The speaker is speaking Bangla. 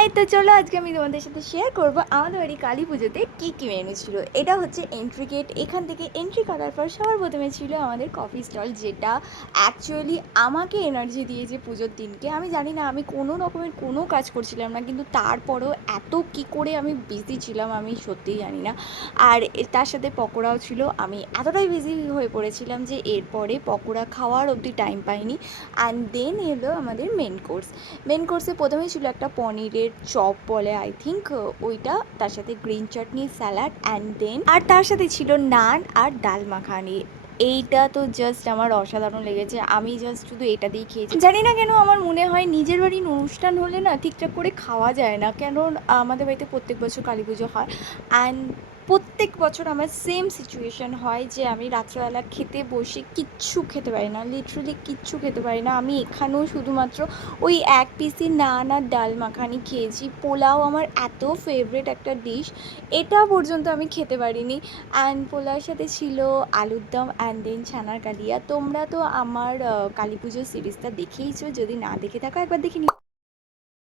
হাই, তো চলো আজকে আমি তোমাদের সাথে শেয়ার করব আমাদের বাড়ি কালী পুজোতে কী কী মেনু ছিল। এটা হচ্ছে এন্ট্রি গেট। এখান থেকে এন্ট্রি করার পর সবার প্রথমে ছিল আমাদের কফি স্টল, যেটা অ্যাকচুয়ালি আমাকে এনার্জি দিয়েছে পুজোর দিনকে। আমি জানি না, আমি কোনো রকমের কোনো কাজ করছিলাম না, কিন্তু তারপরেও এত কী করে আমি বিজি ছিলাম আমি সত্যিই জানি না। আর তার সাথে পকোড়াও ছিল। আমি এতটাই বিজি হয়ে পড়েছিলাম যে এরপরে পকোড়া খাওয়ার অবধি টাইম পাইনি। অ্যান্ড দেন এলো আমাদের মেন কোর্সে প্রথমেই ছিল একটা পনিরের চপ বলে আই থিঙ্ক, ওইটা, তার সাথে green chutney, salad, and then আর তার সাথে ছিল নান আর ডাল মাখানি। এইটা তো জাস্ট আমার অসাধারণ লেগেছে। আমি জাস্ট শুধু এটা দিয়েই খেয়েছি। জানি না কেন আমার মনে হয় নিজের বাড়ির অনুষ্ঠান হলে না ঠিকঠাক করে খাওয়া যায় না, কারণ আমাদের বাড়িতে প্রত্যেক বছর কালী পুজো হয়। অ্যান্ড প্রত্যেক বছর আমার সেম সিচুয়েশান হয় যে আমি রাত্রেবেলা খেতে বসে কিচ্ছু খেতে পারি না, লিটারালি কিচ্ছু খেতে পারি না। আমি এখানেও শুধুমাত্র ওই এক পিসি নান আর ডাল মাখানি খেয়েছি। পোলাও আমার এত ফেভারিট একটা ডিশ, এটা পর্যন্ত আমি খেতে পারিনি। অ্যান্ড পোলাওর সাথে ছিল আলুর দম অ্যান্ড দেন ছানার কালিয়া। তোমরা তো আমার কালী পুজোর সিরিজটা দেখেইছো, যদি না দেখে থাকো একবার দেখে নিও।